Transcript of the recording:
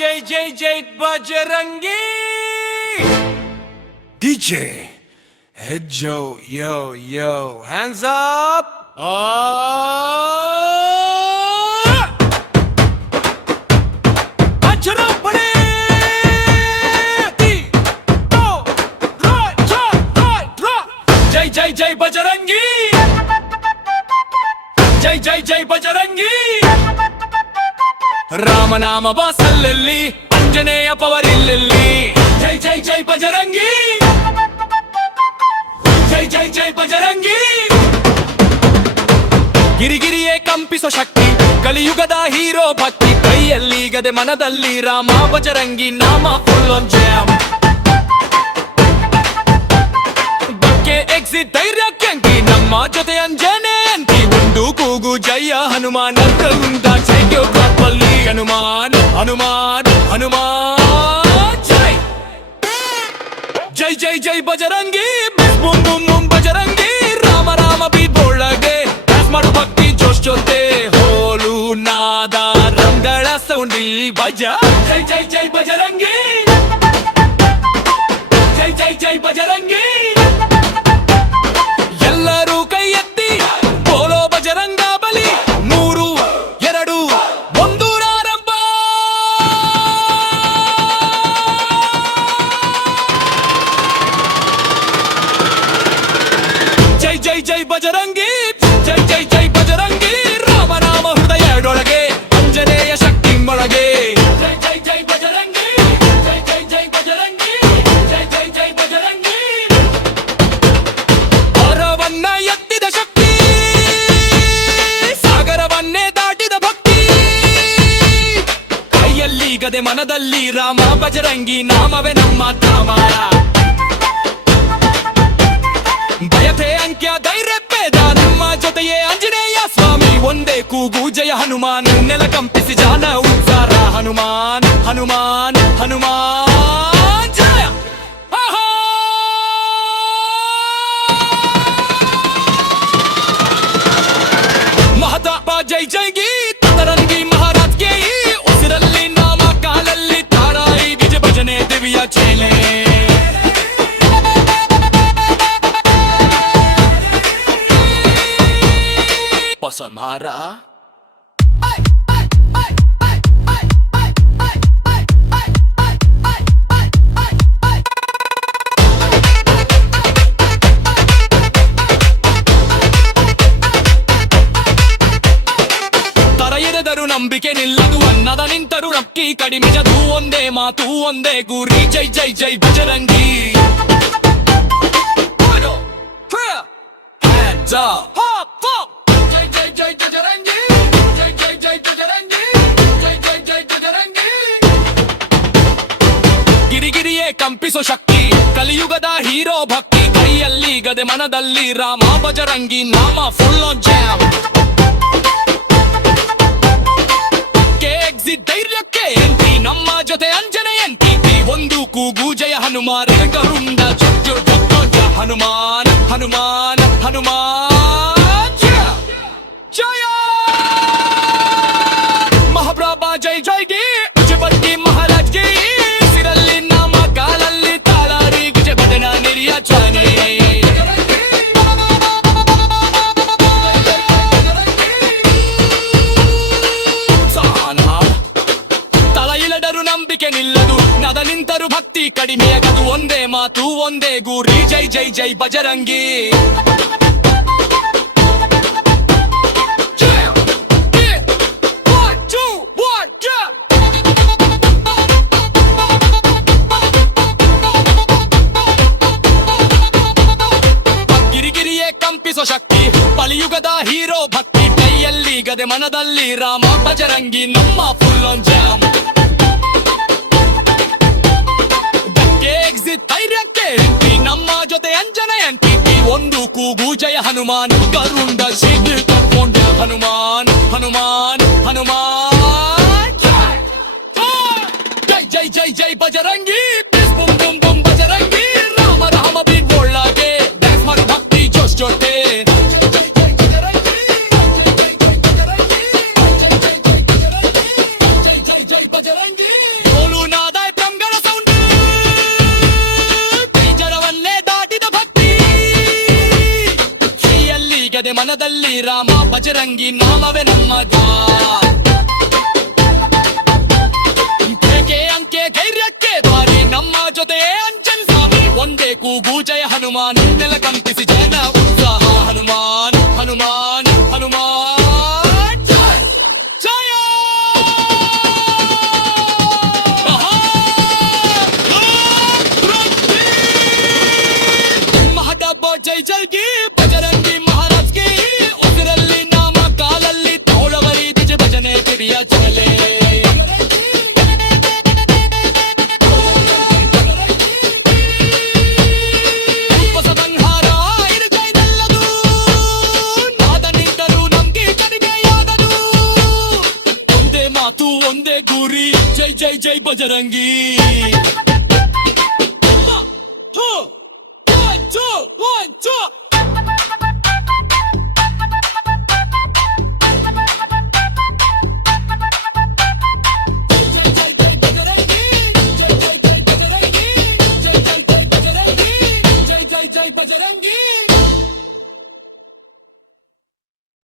जय जय जय Bajrangi DJ Head Joe yo yo hands up अजरा बड़े जय जय जय बजरंगी जय जय जय बजरंगी ರಾಮನಾಮ ಬಾಸಲ್ಲಲ್ಲಿ ಅಂಜನೇಯ ಪವರಿಲ್ಲಲ್ಲಿ ಜೈ ಜೈ ಜೈ ಬಜರಂಗಿ ಜೈ ಜೈ ಜೈ ಬಜರಂಗಿ ಗಿರಿಗಿರಿಯೇ ಕಂಪಿಸೋ ಶಕ್ತಿ ಕಲಿಯುಗದ ಹೀರೋ ಭಕ್ತಿ ಕೈಯಲ್ಲಿ ಗದೆ ಮನದಲ್ಲಿ ರಾಮ ಬಜರಂಗಿ ನಾಮ ಫುಲ್ ಆನ್ ಜಾಮ್ ಬಗ್ಗೆ ಎಕ್ಸಿಟ್ ಧೈರ್ಯಕ್ಕೆಂಕಿ ನಮ್ಮ ಜೊತೆ ಅಂಜನೆ ಅಂತಿ ಒಂದು ಕೂಗು ಜಯ ಹನುಮಾನ ಜೈಯೋ ಕಾಪಲ್ಲಿ ಹನುಮಾನ್ ಹನುಮಾನ್ ಹನುಮಾನ್ ಜೈ ಜೈ ಜೈ ಜೈ ಬಜರಂಗಿ ಬುಮ್ ಬುಮ್ ಬುಮ್ ಬಜರಂಗಿ ರಾಮ ರಾಮ ಬೀದೊಳಗೆ ಡ್ಯಾನ್ಸ್ ಮಾಡು ಭಕ್ತಿ ಜೋಶ್ ಜೊತೆ ಹೋಲು ನಾದ ರಂಗಳ ಸೌಂಡಿ ಬಜ ಜೈ ಜೈ ಜೈ ಬಜರಂಗಿ ಜೈ ಜೈ ಜೈ ಬಜರಂಗಿ ಎಲ್ಲರೂ ಕೈ ಎತ್ತಿ ಬೋಲೋ ಬಜರಂಗ ಬಲಿ 3 2 1 ಆರಂಭ ಜೈ ಜೈ ಜೈ ಬಜರಂಗಿ ಜೈ ಜೈ ಜೈ ಬಜರಂಗಿ ರಾಮ ನಾಮ ಹೃದಯದೊಳಗೆ ಅಂಜನೇಯ ಶಕ್ತಿ ಮೊಳಗೆ ಜೈ ಜೈ ಜೈ ಬಜರಂಗಿ ಜೈ ಜೈ ಜೈ ಬಜರಂಗಿ ಜೈ ಜೈ ಜೈ ಬಜರಂಗಿ ಹೊರವನ್ನ ಎತ್ತಿದ ಶಕ್ತಿ ಸಾಗರವನ್ನೇ ದಾಟಿದ ಭಕ್ತಿ ಕೈಯಲ್ಲಿ ಗದೆ ಮನದಲ್ಲಿ ರಾಮ ಬಜರಂಗಿ ನಾಮವೇ ನಮ್ಮ ಧಾಮ ಭಯತೆ ಅಂಕ್ಯ ಧೈರ್ಯ ಪೇದ ನಮ್ಮ ಜೊತೆಯೇ ಆಂಜನೇಯ ಸ್ವಾಮಿ ಒಂದೇ ಕೂಗು ಜಯ ಹನುಮಾನ್ ನೆಲ ಕಂಪಿಸಿ ಜಾನ ಉತ್ಸಾರ ಹನುಮಾನ್ ಹನುಮಾನ್ ಹನುಮಾನ್ ಜಯ ಮಹತಾಪ ಜೈ ಜೈಗಿ ತರಂಗಿ ಮಹಾರಾಜ್ ಗೆ ಉಸಿರಲ್ಲಿ ನಾಮ ಕಾಲಲ್ಲಿ ತಾರಾಯಿ ಡಿಜ ಭಜನೆ ದೇವಿಯ ಚೇಲೆ ಪಸಮಾರ ತರಯಿರೆದರು ನಂಬಿಕೆ ನಿಲ್ಲದು ಅನ್ನದ ನಿಂತರು ರಕ್ಕಿ ಕಡಿಮೆಜದು ಒಂದೇ ಮಾತು ಒಂದೇ ಗುರಿ ಜೈ ಜೈ ಜೈ Bajrangi Hands up hop up ಜೈ ಜೈ ಜೈ ಬಜರಂಗಿ ಜೈ ಜೈ ಜೈ ಬಜರಂಗಿ ಜೈ ಜೈ ಜೈ ಬಜರಂಗಿ ಗಿರಿಗಿರಿಯೇ ಕಂಪಿಸೋ ಶಕ್ತಿ ಕಲಿಯುಗದ ಹೀರೋ ಭಕ್ತಿ ಕೈಯಲ್ಲಿ ಗದೆ ಮನದಲ್ಲಿ ರಾಮ ಬಜರಂಗಿ ನಾಮ ಫುಲ್ ಆನ್ ಜಾಮ್ ಎಕ್ಸಿಟ್ ಧೈರ್ಯಕ್ಕೆ ಎಂತಿ ನಮ್ಮ ಜೊತೆ ಅಂಜನೆಯಂತಿ ಒಂದು ಕೂಗು ಜಯ ಹನುಮಾನ್ ಗರುಂಡ ಚುಚ್ಚು ಹನುಮಾನ್ ಹನುಮಾನ್ ಹನುಮಾನ್ ಜಯ ಮಹಾಪ್ರಭಾ ಜೈ ಜೈಗೆ ಬಟ್ಟಿ ಮಹಾರಾಜ್ ಗೆ ಸಿರಲ್ಲಿ ನಾಮ ಕಾಲಲ್ಲಿ ತಾಳಾರಿ ಗಿಜ ಬದನ ನಿರಿಯ ಚಾನೆ ನಂಬಿಕೆ ನಿಲ್ಲದು ನದ ನಿಂತರು ಭಕ್ತಿ ಕಡಿಮೆಯಾಗದು ಒಂದೇ ಮಾತು ಒಂದೇ ಗುರಿ ಜೈ ಜೈ ಜೈ ಬಜರಂಗಿ ಗಿರಿಗಿರಿಯೇ ಕಂಪಿಸೋ ಶಕ್ತಿ ಕಲಿಯುಗದ ಹೀರೋ ಭಕ್ತಿ ಕೈಯಲ್ಲಿ ಗದೆ ಮನದಲ್ಲಿ ರಾಮ ಬಜರಂಗಿ ನಮ್ಮ ಫುಲ್ ಆನ್ ಜಾಮ್ ಧೈರ್ಯಕ್ಕೆ ನಮ್ಮ ಜೊತೆ ಅಂಜನೆಯಂತಿ ಒಂದು ಕೂಗು ಜಯ ಹನುಮಾನ್ ಗರುಂಡ ಸಿದ್ಧ ಕರ್ಕೊಂಡ ಹನುಮಾನ್ ಹನುಮಾನ್ ಹನುಮಾನ್ ಜೈ ಜೈ ಜೈ ಜೈ ಬಜರಂಗಿ ಬುಮ್ ಬುಮ್ ಬುಮ್ ಬಜರಂಗಿ ರಾಮ ರಾಮ ಬೀದೊಳಗೆ ಡ್ಯಾನ್ಸ್ ಮಾಡು ಭಕ್ತಿ ಜೋಶ್ ಜೊತೆ ಜೈ ಜೈ ಜೈ ಬಜರಂಗಿ ಮನೆ ಮನದಲ್ಲಿ ರಾಮ ಬಜರಂಗಿ ನಾಮವೇ ನಮ್ಮದ ಏಕೆ ಅಂಕೆ ಧೈರ್ಯಕ್ಕೆ ದಾರಿ ನಮ್ಮ ಜೊತೆ ಅಂಜನ್ ಸ್ವಾಮಿ ಒಂದೇ ಕೂಗು ಜಯ ಹನುಮಾನ್ ನೆಲ ಕಂಪಿಸಿ ಜನ ಉತ್ಸಾಹ ಹನುಮಾನ್ ಹನುಮಾನ್ ಹನುಮಾನ್ ಜಯ ಜಯ ಮಹಡಬ್ಬ ಜೈ ಜಲ್ಗಿ ಬಜರಂಗಿ ಮಹಾರಾಜ್ ಗೆ ಉಸಿರಲ್ಲಿ ನಾಮ ಕಾಲಲ್ಲಿ ತೋಳವರಿ ನಿಜ ಭಜನೆ ಕಿರಿಯ ಚಲೆ ಒಂದೇ ಗುರಿ ಜೈ ಜೈ ಜೈ ಬಜರಂಗಿ One, two,